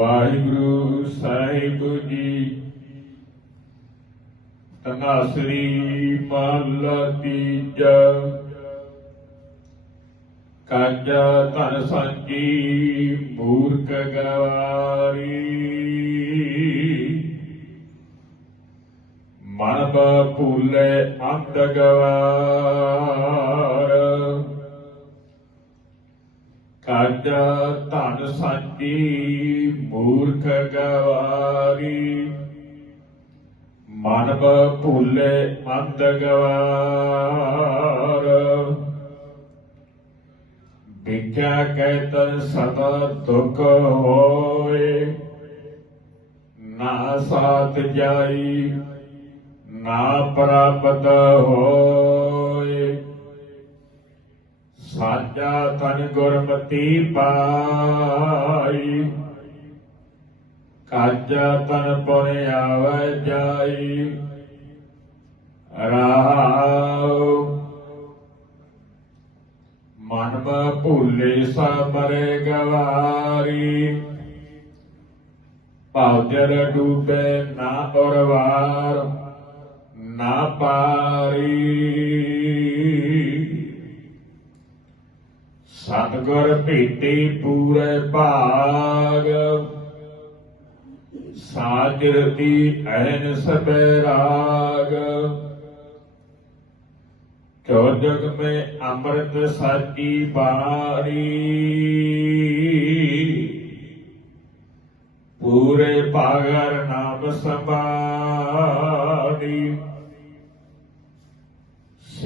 ਵਾਹਿਗੁਰੂ ਸਾਹਿਬ ਜੀ। ਤਨਾਸਰੀ ਮਹਲਾ ਤੀਜਾ। ਕਾਜਾ ਧਨ ਸਾਂਝੀ ਮੂਰਖ ਗਵਾਰੀ। ਮਨ ਬਾ ਭੂਲੇ ਅੰਤ ਗਵਾਰ। ਕਾਜਾ ਧਨ ਸਾਂਝੀ ਮੂਰਖ ਗਵਾਰੀ। ਮਨ ਬਾ ਭੂਲੇ ਅੰਤ ਗਵਾਰ। ਵਿਖਿਆ ਕਹਿ ਤਨ ਸਦਾ ਦੁਖ ਹੋਏ ਨਾ ਸਾਥ ਜਾਈ, ਨਾ ਪ੍ਰਾਪਤ ਹੋਏ ਸਾਜਾ ਤਨ ਗੁਰਮਤੀ ਪਾਈ। ਕਾਜਾ ਤਨ ਪੁਨ ਆਵੈ ਜਾਈ। ਰਾਉ। ਮਨ ਬਾ ਭੂਲੇ ਸਮਰੇ ਗਵਾਰੀ। ਭਉਜਰ ਡੂਬੇ ਨਾ ਉਰਵਾਰ ਨਾ ਪਾਰੀ। ਸਤਗੁਰ ਭੇਟੀ ਪੂਰੇ ਭਾਗ। ਸਾਜਰਤੀ ਐਨ ਸਬੈ ਰਾਗ। ਜੋ ਜਗ ਮੈਂ ਅੰਮ੍ਰਿਤ ਸਾਚੀ ਬਾਣੀ। ਪੂਰੇ ਭਾਗਰ ਨਾਮ ਸਮਾੜੀ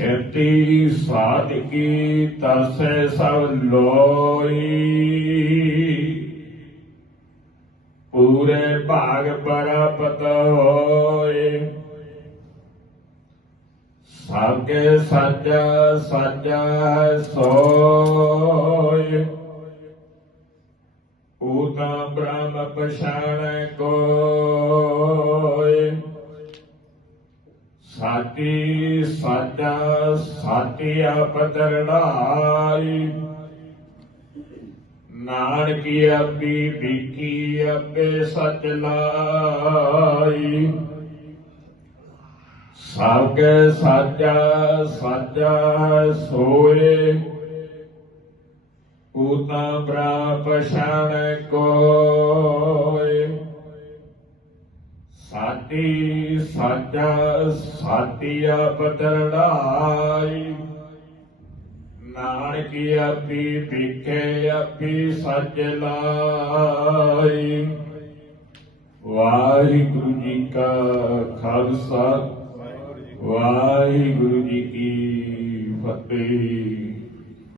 ਸਿਰਤੀ ਸਾਧਕੀ ਤਸੈ ਸਭ ਲੋਈ। ਪੂਰੇ ਭਾਗ ਪਰਪਤ ਹੋਏ। ਸਾਗੇ ਸਾਜਾ ਸਾਜਾ ਸੋਏ। ਊਤਾ ਬ੍ਰਹਮ ਪਛਾਣ ਕੋ ਸਾਤੀ ਸਾਜਾ ਸਾਤੀ ਆਪ ਨਾਨਕੀ ਆਪੀ ਬੀਕੀ ਆਪੇ ਸਚ ਲਾਈ। ਸਾਗੇ ਸਾਜਾ ਸਾਜਾ ਸੋਏ। ਊਤਾ ਬ੍ਰਾ ਪਛਾਣ ਕੋਇ ਸਾਤੀ ਸਾਜਾ ਸਾਤੀਆ ਬਦਲਾਈ ਨਾਨਕੀ ਆਪੀ ਵਿਖੇ ਆਪੀ ਸੱਚ ਲਾਈ। ਵਾਹਿਗੁਰੂ ਜੀ ਕਾ ਖਾਲਸਾ। ਵਾਹਿਗੁਰੂ ਜੀ ਕੀ ਫਤਿਹ।